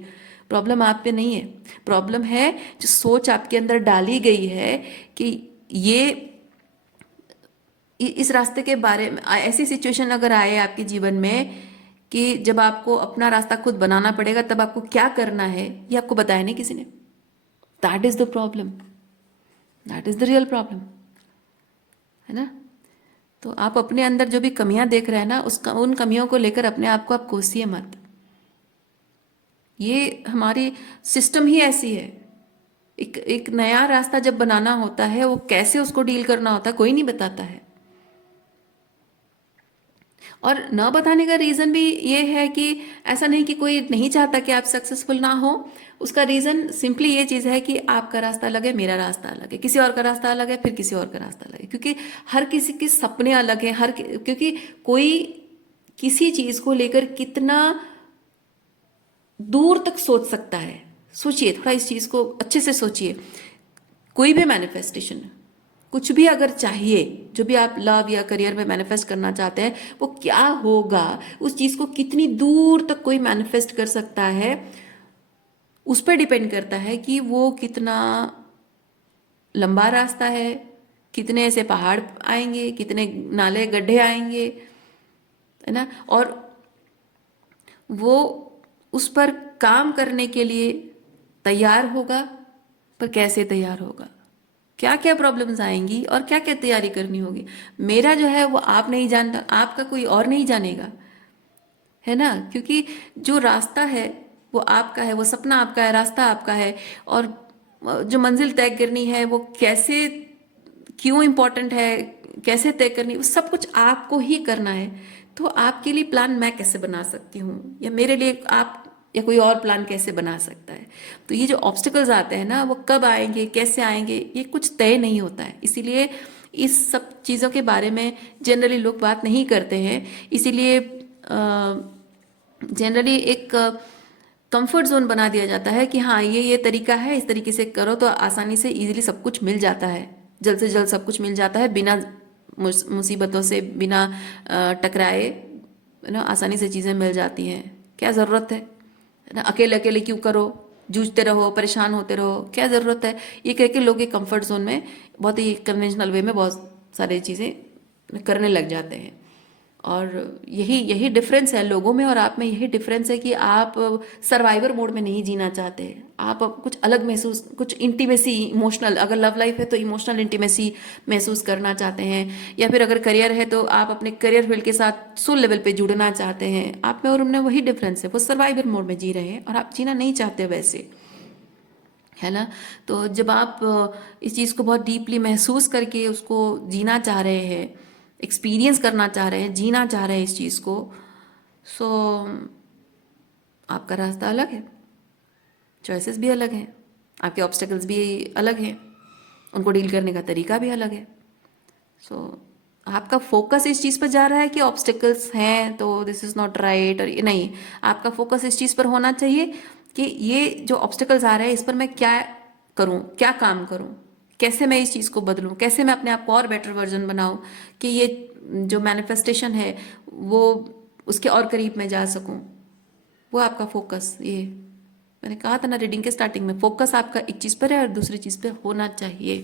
प्रॉब्लम आप पे नहीं है। प्रॉब्लम है जो सोच आपके अंदर डाली गई है कि ये इस रास्ते के बारे में, ऐसी सिचुएशन अगर आए आपके जीवन में कि जब आपको अपना रास्ता खुद बनाना पड़ेगा तब आपको क्या करना है ये आपको बताया नहीं किसी ने। That is the problem, that is the real problem, है ना। तो आप अपने अंदर जो भी कमियां देख रहे हैं ना, उन कमियों को लेकर अपने आप को आप कोसिए मत। ये हमारी सिस्टम ही ऐसी है। एक नया रास्ता जब बनाना होता है वो कैसे उसको डील करना होता है कोई नहीं बताता है। और न बताने का रीज़न भी ये है कि ऐसा नहीं कि कोई नहीं चाहता कि आप सक्सेसफुल ना हो। उसका रीज़न सिंपली ये चीज़ है कि आपका रास्ता अलग है, मेरा रास्ता अलग है, किसी और का रास्ता अलग है, फिर किसी और का रास्ता अलग है। क्योंकि हर किसी के सपने अलग हैं, क्योंकि कोई किसी चीज़ को लेकर कितना दूर तक सोच सकता है। सोचिए थोड़ा, इस चीज़ को अच्छे से सोचिए। कोई भी मैनिफेस्टेशन, कुछ भी अगर चाहिए, जो भी आप लव या करियर में मैनिफेस्ट करना चाहते हैं वो क्या होगा, उस चीज़ को कितनी दूर तक कोई मैनिफेस्ट कर सकता है, उस पर डिपेंड करता है कि वो कितना लंबा रास्ता है, कितने ऐसे पहाड़ आएंगे, कितने नाले गड्ढे आएंगे, है ना। और वो उस पर काम करने के लिए तैयार होगा, पर कैसे तैयार होगा, क्या क्या प्रॉब्लम्स आएंगी और क्या क्या तैयारी करनी होगी। मेरा जो है वो आप नहीं जानता, आपका कोई और नहीं जानेगा, है ना। क्योंकि जो रास्ता है वो आपका है, वो सपना आपका है, रास्ता आपका है। और जो मंजिल तय करनी है वो कैसे, क्यों इम्पोर्टेंट है, कैसे तय करनी, वो सब कुछ आपको ही करना है। तो आपके लिए प्लान मैं कैसे बना सकती हूँ, या मेरे लिए आप या कोई और प्लान कैसे बना सकता है। तो ये जो ऑब्स्टिकल्स आते हैं ना वो कब आएंगे, कैसे आएंगे, ये कुछ तय नहीं होता है। इसीलिए इस सब चीज़ों के बारे में जनरली लोग बात नहीं करते हैं। इसीलिए जनरली एक कंफर्ट जोन बना दिया जाता है कि हाँ ये तरीका है, इस तरीके से करो तो आसानी से इजीली सब कुछ मिल जाता है, जल्द से जल्द सब कुछ मिल जाता है, बिना मुसीबतों से, बिना टकराए, है ना, आसानी से चीज़ें मिल जाती हैं। क्या ज़रूरत है ना, अकेले अकेले क्यों करो, जूझते रहो, परेशान होते रहो, क्या ज़रूरत है। ये कह के लोग एक कंफर्ट जोन में बहुत ही कन्वेंशनल वे में बहुत सारी चीज़ें करने लग जाते हैं। और यही यही डिफरेंस है लोगों में और आप में, यही डिफरेंस है कि आप सर्वाइवर मोड में नहीं जीना चाहते। आप अब कुछ अलग महसूस, कुछ इंटीमेसी, इमोशनल, अगर लव लाइफ है तो इमोशनल इंटीमेसी महसूस करना चाहते हैं, या फिर अगर करियर है तो आप अपने करियर फील्ड के साथ सोल लेवल पे जुड़ना चाहते हैं। आप में और उनमें वही डिफरेंस है, वो सर्वाइवर मोड में जी रहे हैं और आप जीना नहीं चाहते वैसे, है ना। तो जब आप इस चीज़ को बहुत डीपली महसूस करके उसको जीना चाह रहे हैं, एक्सपीरियंस करना चाह रहे हैं, जीना चाह रहे हैं इस चीज़ को, सो आपका रास्ता अलग है, चॉइसेस भी अलग हैं, आपके ऑब्स्टेकल्स भी अलग हैं, उनको डील करने का तरीका भी अलग है। सो आपका फोकस इस चीज़ पर जा रहा है कि ऑब्स्टेकल्स हैं तो दिस इज़ नॉट राइट, और ये नहीं, आपका फोकस इस चीज़ पर होना चाहिए कि ये जो ऑब्स्टेकल्स आ रहे हैं इस पर मैं क्या करूं, क्या काम करूं, कैसे मैं इस चीज़ को बदलूं, कैसे मैं अपने आप को और बेटर वर्जन बनाऊं कि ये जो मैनिफेस्टेशन है वो उसके और करीब मैं जा सकूं। वो आपका फोकस, ये मैंने कहा था ना रीडिंग के स्टार्टिंग में, फोकस आपका एक चीज़ पर है और दूसरी चीज़ पर होना चाहिए।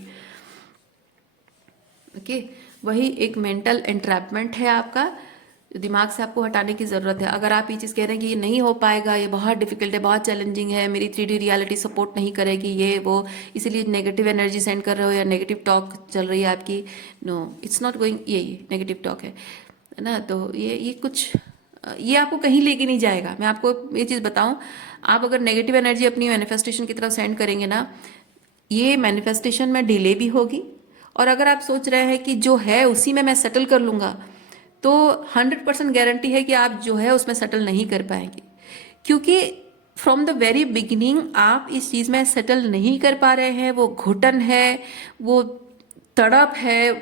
ओके, वही एक मेंटल एंट्रैपमेंट है आपका, जो दिमाग से आपको हटाने की ज़रूरत है। अगर आप ये चीज़ कह रहे हैं कि ये नहीं हो पाएगा, ये बहुत डिफिकल्ट है, बहुत चैलेंजिंग है, मेरी 3D रियलिटी सपोर्ट नहीं करेगी, ये वो, इसीलिए नेगेटिव एनर्जी सेंड कर रहे हो या नेगेटिव टॉक चल रही है आपकी, नो इट्स नॉट गोइंग, ये नेगेटिव टॉक है ना। तो ये कुछ, ये आपको कहीं लेके नहीं जाएगा। मैं आपको ये चीज़ बताऊं, आप अगर नेगेटिव एनर्जी अपनी मैनिफेस्टेशन की तरफ सेंड करेंगे ना, ये मैनिफेस्टेशन में डिले भी होगी, और अगर आप सोच रहे हैं कि जो है उसी में मैं सेटल कर लूँगा, तो 100% गारंटी है कि आप जो है उसमें सेटल नहीं कर पाएंगे, क्योंकि फ्रॉम द वेरी बिगिनिंग आप इस चीज़ में सेटल नहीं कर पा रहे हैं। वो घुटन है, वो तड़प है,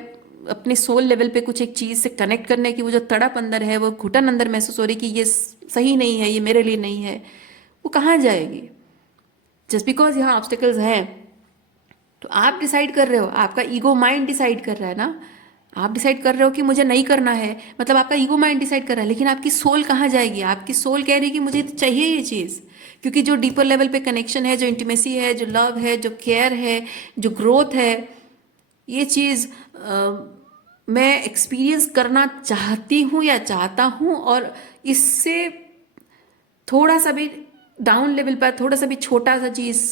अपने सोल लेवल पे कुछ एक चीज़ से कनेक्ट करने की वो जो तड़प अंदर है, वो घुटन अंदर महसूस हो रही कि ये सही नहीं है, ये मेरे लिए नहीं है, वो कहाँ जाएगी। जस्ट बिकॉज यहाँ ऑब्स्टिकल्स हैं तो आप डिसाइड कर रहे हो, आपका ईगो माइंड डिसाइड कर रहा है ना, आप डिसाइड कर रहे हो कि मुझे नहीं करना है, मतलब आपका ईगो माइंड डिसाइड कर रहा है, लेकिन आपकी सोल कहाँ जाएगी। आपकी सोल कह रही है कि मुझे चाहिए ये चीज़, क्योंकि जो डीपर लेवल पे कनेक्शन है, जो इंटीमेसी है, जो लव है, जो केयर है, जो ग्रोथ है, ये चीज़ मैं एक्सपीरियंस करना चाहती हूँ या चाहता हूँ, और इससे थोड़ा सा भी डाउन लेवल पर, थोड़ा सा भी छोटा सा चीज़,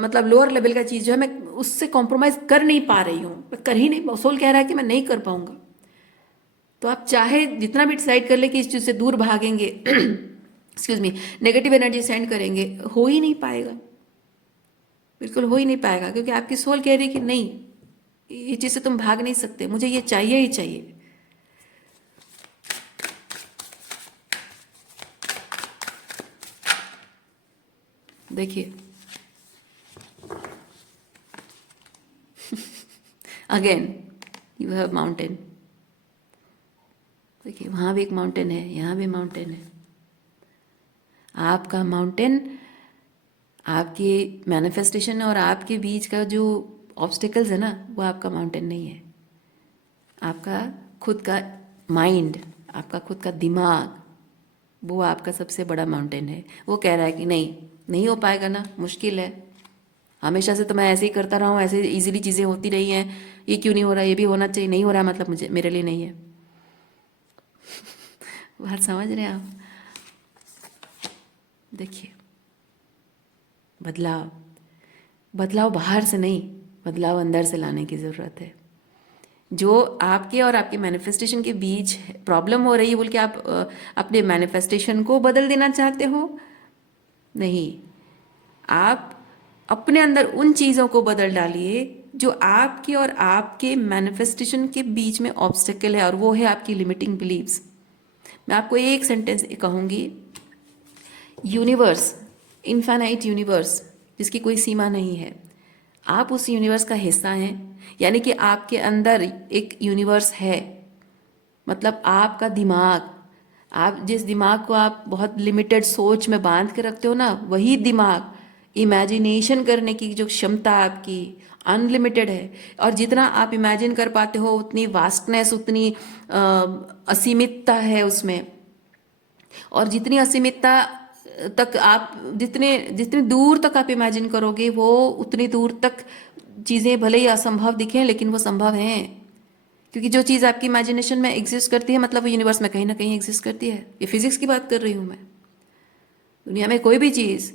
मतलब लोअर लेवल का चीज़ जो है, मैं उससे कॉम्प्रोमाइज़ कर नहीं पा रही हूँ, मैं कर ही नहीं, सोल कह रहा है कि मैं नहीं कर पाऊंगा। तो आप चाहे जितना भी डिसाइड कर ले कि इस चीज़ से दूर भागेंगे excuse me, negative energy send करेंगे, हो ही नहीं पाएगा, बिल्कुल हो ही नहीं पाएगा, क्योंकि आपकी सोल कह रही है कि नहीं, ये चीज़ से तुम भाग नहीं सकते, मुझे ये चाहिए ही चाहिए। देखिए अगेन यू हैव माउंटेन, देखिए वहाँ भी एक माउंटेन है, यहाँ भी माउंटेन है। आपका माउंटेन, आपकी मैनिफेस्टेशन और आपके बीच का जो ऑब्स्टिकल्स है ना, वो आपका माउंटेन नहीं है। आपका खुद का माइंड, आपका खुद का दिमाग, वो आपका सबसे बड़ा माउंटेन है। वो कह रहा है कि नहीं, नहीं हो पाएगा ना, मुश्किल है, हमेशा से तो मैं ऐसे ही करता रहा हूँ, ऐसे इजीली चीज़ें होती रही हैं, ये क्यों नहीं हो रहा, ये भी होना चाहिए, नहीं हो रहा मतलब मुझे, मेरे लिए नहीं है। बात समझ रहे हैं आप। देखिए बदलाव, बदलाव बाहर से नहीं, बदलाव अंदर से लाने की ज़रूरत है। जो आपके और आपके मैनिफेस्टेशन के बीच प्रॉब्लम हो रही है बोल के आप अपने मैनिफेस्टेशन को बदल देना चाहते हो, नहीं, आप अपने अंदर उन चीज़ों को बदल डालिए जो आपके और आपके मैनिफेस्टेशन के बीच में ऑब्स्टेकल है, और वो है आपकी लिमिटिंग बिलीव्स। मैं आपको एक सेंटेंस कहूँगी, यूनिवर्स, इनफाइनाइट यूनिवर्स, जिसकी कोई सीमा नहीं है, आप उस यूनिवर्स का हिस्सा हैं, यानी कि आपके अंदर एक यूनिवर्स है। मतलब आपका दिमाग, आप जिस दिमाग को आप बहुत लिमिटेड सोच में बांध के रखते हो ना, वही दिमाग इमेजिनेशन करने की जो क्षमता आपकी अनलिमिटेड है। और जितना आप इमेजिन कर पाते हो उतनी वास्टनेस, उतनी असीमितता है उसमें। और जितनी असीमितता तक आप, जितने जितनी दूर तक आप इमेजिन करोगे, वो उतनी दूर तक चीज़ें भले ही असंभव दिखें लेकिन वो संभव हैं। क्योंकि जो चीज़ आपकी इमेजिनेशन में एग्जिस्ट करती है मतलब वो यूनिवर्स में कहीं ना कहीं एग्जिस्ट करती है। ये फिजिक्स की बात कर रही हूँ मैं। दुनिया में कोई भी चीज़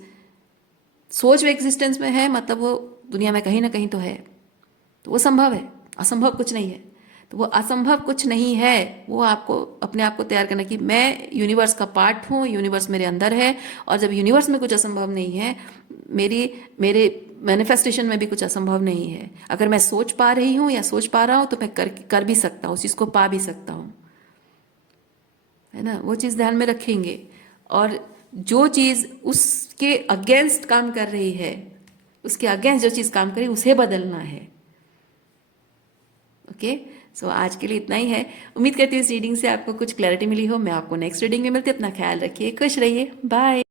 सोच में एग्जिस्टेंस में है मतलब वो दुनिया में कहीं ना कहीं तो है, तो वो संभव है। असंभव कुछ नहीं है। तो वो असंभव कुछ नहीं है, वो आपको अपने आप को तैयार करना कि मैं यूनिवर्स का पार्ट हूँ, यूनिवर्स मेरे अंदर है। और जब यूनिवर्स में कुछ असंभव नहीं है, मेरी मेरे मैनिफेस्टेशन में भी कुछ असंभव नहीं है। अगर मैं सोच पा रही हूँ या सोच पा रहा हूँ तो मैं कर भी सकता हूँ, उस चीज़ को पा भी सकता हूँ, है ना। वो चीज़ ध्यान में रखेंगे। और जो चीज़ उसके अगेंस्ट काम कर रही है, उसके अगेंस्ट जो चीज़ काम कर रही है उसे बदलना है। ओके, सो आज के लिए इतना ही है। उम्मीद करती हूँ इस रीडिंग से आपको कुछ क्लैरिटी मिली हो। मैं आपको नेक्स्ट रीडिंग में मिलती हूँ। अपना ख्याल रखिए, खुश रहिए, बाय।